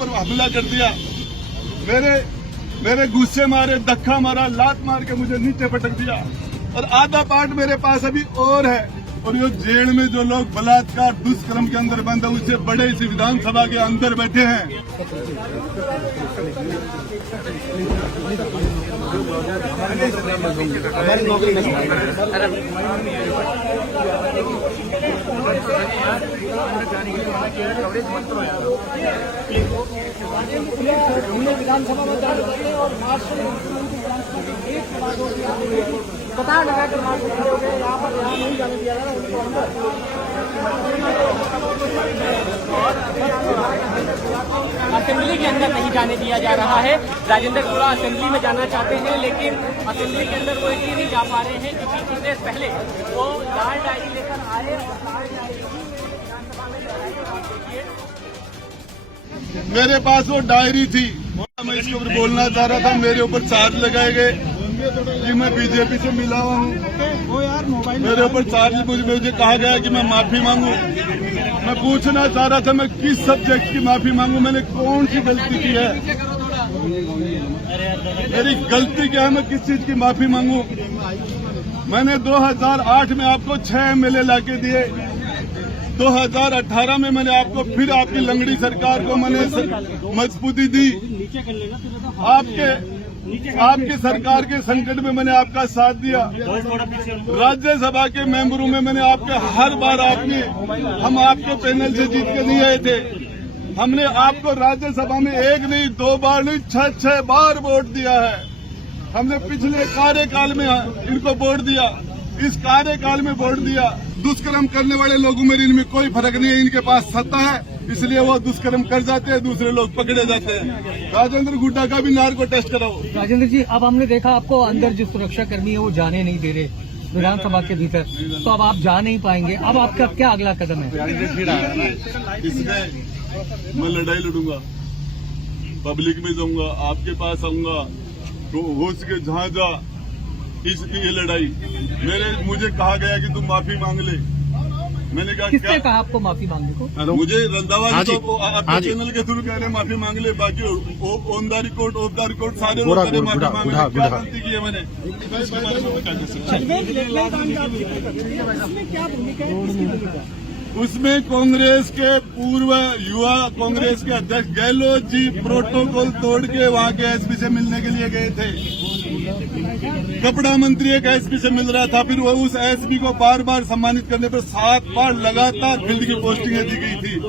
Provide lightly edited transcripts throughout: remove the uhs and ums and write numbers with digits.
ऊपर हमला कर दिया। मेरे गुस्से मारे, धक्का मारा, लात मार के मुझे नीचे पटक दिया और आधा पार्ट मेरे पास अभी और है। और ये जेल में जो लोग बलात्कार दुष्कर्म के अंदर बंद है, उससे बड़े इस विधानसभा के अंदर बैठे हैं। विधानसभा में और पता लगा कर मार्च खड़े हो गए, यहाँ पर यहाँ नहीं जाने दिया जा उनको अंदर। असेंबली के अंदर नहीं जाने दिया जा रहा है। राजेंद्र गुड़ा असेंबली में जाना चाहते हैं, लेकिन असेंबली के अंदर वो इसलिए नहीं जा पा रहे हैं क्योंकि कुछ देर पहले वो लाल डायरी लेकर आए और लाल डायरी विधानसभा में लड़ाई। आप देखिए, मेरे पास वो डायरी थी, मैं इसके ऊपर बोलना चाह रहा था। मेरे ऊपर चार्ज लगाए गए कि मैं बीजेपी से मिला हुआ हूँ। मेरे ऊपर चार्ज मुझे कहा गया कि मैं माफी मांगू। मैं पूछना चाह रहा था मैं किस सब्जेक्ट की माफी मांगू, मैंने कौन सी गलती की है, मेरी गलती क्या है, मैं किस चीज की माफी मांगू। मैंने 2008 में आपको 6 MLA लाके दिए। 2018 में मैंने आपको फिर आपकी लंगड़ी सरकार को मैंने मजबूती दी। आपके सरकार के संकट में मैंने आपका साथ दिया। राज्यसभा के मेंबरों में मैंने आपके हर बार हम आपके पैनल से जीत के नहीं आए थे। हमने आपको राज्यसभा में 1 नहीं 2 बार नहीं 6 बार वोट दिया है। हमने पिछले कार्यकाल में इनको वोट दिया, इस कार्यकाल में वोट दिया। दुष्कर्म करने वाले लोगों में इनमें कोई फर्क नहीं है, इनके पास सत्ता है इसलिए वो दुष्कर्म कर जाते हैं, दूसरे लोग पकड़े जाते हैं। राजेंद्र गुड्डा का भी नार्को टेस्ट कराओ। राजेंद्र जी, अब हमने देखा आपको अंदर जो सुरक्षा कर्मी है वो जाने नहीं दे रहे विधानसभा के भीतर, तो अब आप जा नहीं पाएंगे। अब आपका क्या अगला कदम है? इसमें मैं लड़ाई लड़ूंगा, पब्लिक में जाऊंगा, आपके पास आऊंगा, तो हो सके जहाँ जा ये लड़ाई। मुझे कहा गया कि तुम माफी मांग ले। मैंने कहा किसने क्या कहा आपको माफी मांगने को? मुझे रंधावा तो आपके चैनल के थ्रू कह रहे माफी मांग ले, बाकी on the record of the record सारे लोग कह रहे माफी मांग ले। क्या गलती की है मैंने? उसमें कांग्रेस के पूर्व युवा कांग्रेस के अध्यक्ष गहलोत जी प्रोटोकॉल तोड़ के वहाँ के एसपी से मिलने के लिए गए थे। कपड़ा मंत्री एक एसपी से मिल रहा था, फिर वो उस एसपी को बार बार सम्मानित करने पर 7 बार लगातार फील्ड की पोस्टिंगें दी गई थी।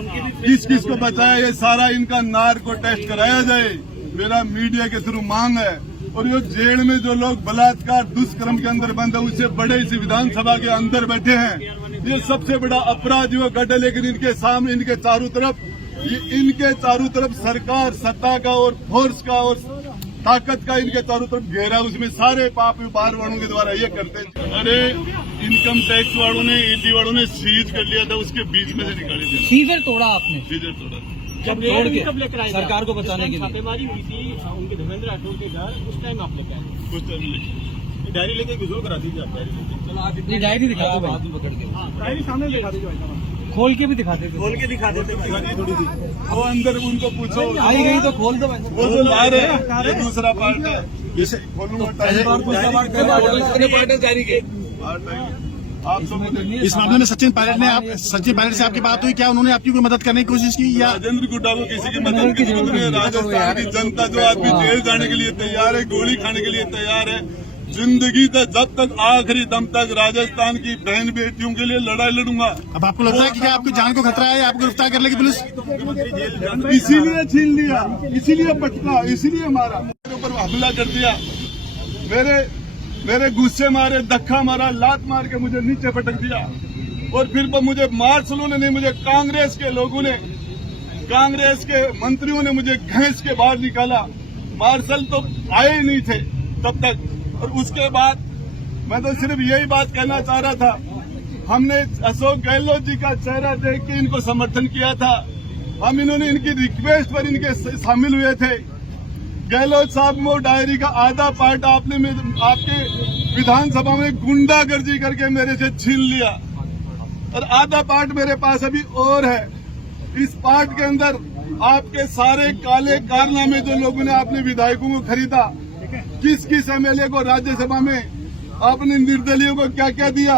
किस किस को बचाया, ये सारा इनका नार्को टेस्ट कराया जाए, मेरा मीडिया के थ्रू मांग है। और ये जेल में जो लोग बलात्कार दुष्कर्म के अंदर बंद है, उससे बड़े इस विधानसभा के अंदर बैठे हैं। ये सबसे बड़ा अपराधियों का गढ़ है, लेकिन इनके सामने इनके चारों तरफ सरकार सत्ता का और फोर्स का और ताकत का इनके चारों तरफ घेरा, उसमें सारे पाप व्यापार वालों के द्वारा ये करते हैं। अरे इनकम टैक्स वालों ने, ईडी वालों ने सीज कर लिया था, उसके बीच में से निकाले थे। सीजर तोड़ा आपने? सीजर तोड़ा जब तोड़ के सरकार को बचाने के लिए छापेमारी हुई थी उनके धर्मेंद्र राठौर के घर, उस टाइम आप लेके आए? कुछ टाइम लेके डायरी लेके गुजर करा दीजिए आप। डायरी ये डायरी दिखा दो बाद में पकड़ के, डायरी सामने दिखा दीजिए, खोल के भी दिखा दे, खोल के दिखा देते थोड़ी सी। वो अंदर उनको पूछो, आई गई तो खोल दो। वो जो ला रहे हैं ये दूसरा पार्ट है, जैसे खोलूंगा जारी के। आप सब इस मामले में सचिन पायलट से आपकी बात हुई क्या? उन्होंने आपकी कोई मदद करने की कोशिश की या? राजेंद्र गुड्डा को किसी की मदद की जरूरत नहीं है। राजस्थान की जनता जो आदमी जेल जाने के लिए तैयार है, गोली खाने के लिए तैयार है, जिंदगी तक जब तक आखिरी दम तक राजस्थान की बहन बेटियों के लिए लड़ाई लड़ूंगा। अब आपको लगता है कि क्या आपकी जान को खतरा है? आपको गिरफ्तार कर लेगी पुलिस? इसीलिए छीन लिया, इसीलिए पटका, इसीलिए मारा, मेरे ऊपर हमला कर दिया। मेरे गुस्से मारे, धक्का मारा, लात मार के मुझे नीचे पटक दिया। और फिर मुझे मार्शलों ने नहीं, मुझे कांग्रेस के लोगों ने, कांग्रेस के मंत्रियों ने मुझे घसीट के बाहर निकाला। मार्शल तो आए ही नहीं थे तब तक। और उसके बाद मैं तो सिर्फ यही बात कहना चाह रहा था, हमने अशोक गहलोत जी का चेहरा देख के इनको समर्थन किया था। इन्होंने इनकी रिक्वेस्ट पर इनके शामिल हुए थे। गहलोत साहब वो डायरी का आधा पार्ट आपने आपके विधानसभा में गुंडागर्दी करके मेरे से छीन लिया और आधा पार्ट मेरे पास अभी और है। इस पार्ट के अंदर आपके सारे काले कारनामे जो लोगों ने आपने विधायकों को खरीदा, किस किस एमएलए को राज्यसभा में आपने निर्दलीयों को क्या क्या दिया,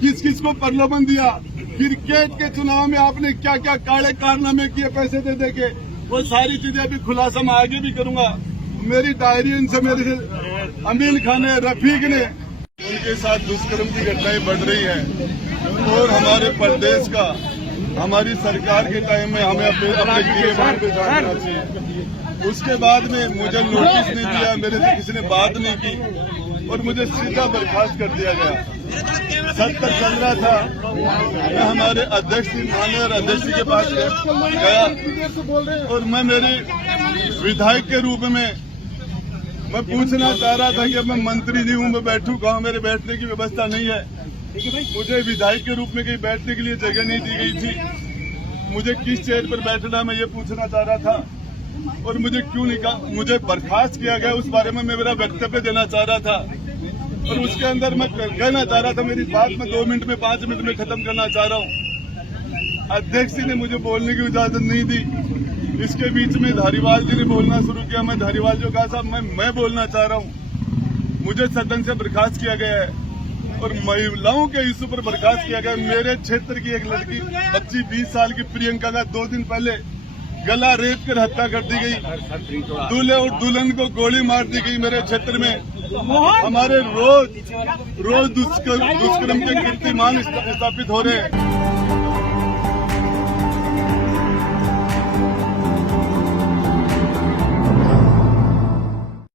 किस किस को प्रलोभन दिया, क्रिकेट के चुनाव में आपने क्या क्या काले कारनामे किए पैसे दे दे के, वो सारी चीजें अभी खुलासा मैं आगे भी करूंगा। मेरी डायरी इनसे मेरे से अमीन खान ने, रफीक ने, उनके साथ दुष्कर्म की घटनाएं बढ़ रही है और हमारे प्रदेश का, हमारी सरकार के टाइम में हमें अपने गिरेबान पे जाना चाहिए। उसके बाद में मुझे नोटिस नहीं दिया, मेरे से किसी ने बात नहीं की और मुझे सीधा बर्खास्त कर दिया गया। सत्र चल रहा था, मैं हमारे अध्यक्ष माननीय अध्यक्ष के पास गया और मैं मेरे विधायक के रूप में मैं पूछना चाह रहा था कि मैं मंत्री नहीं हूं, मैं बैठूं कहाँ, मेरे बैठने की व्यवस्था नहीं है। मुझे विधायक के रूप में कहीं बैठने के लिए जगह नहीं दी गई थी। मुझे किस चेयर पर बैठना मैं ये पूछना चाह रहा था और मुझे क्यों नहीं, मुझे बर्खास्त किया गया, उस बारे में मैं मेरा वक्तव्य देना चाह रहा था और उसके अंदर मैं कहना चाह रहा था। मेरी बात मैं 2 मिनट में 5 मिनट में खत्म करना चाह रहा हूँ। अध्यक्ष जी ने मुझे बोलने की इजाजत नहीं दी। इसके बीच में धारीवाल जी ने बोलना शुरू किया। मैं धारीवाल जी को कहा, साहब मैं बोलना चाह रहा हूँ। मुझे सदन से बर्खास्त किया गया है और महिलाओं के इशू पर बर्खास्त किया गया। मेरे क्षेत्र की एक लड़की 25-20 साल की प्रियंका का 2 दिन पहले गला रेत कर हत्या कर दी गई। दूल्हे और दुल्हन को गोली मार दी गई मेरे क्षेत्र में। हमारे रोज दुष्कर्म के कीर्तिमान स्थापित हो रहे हैं।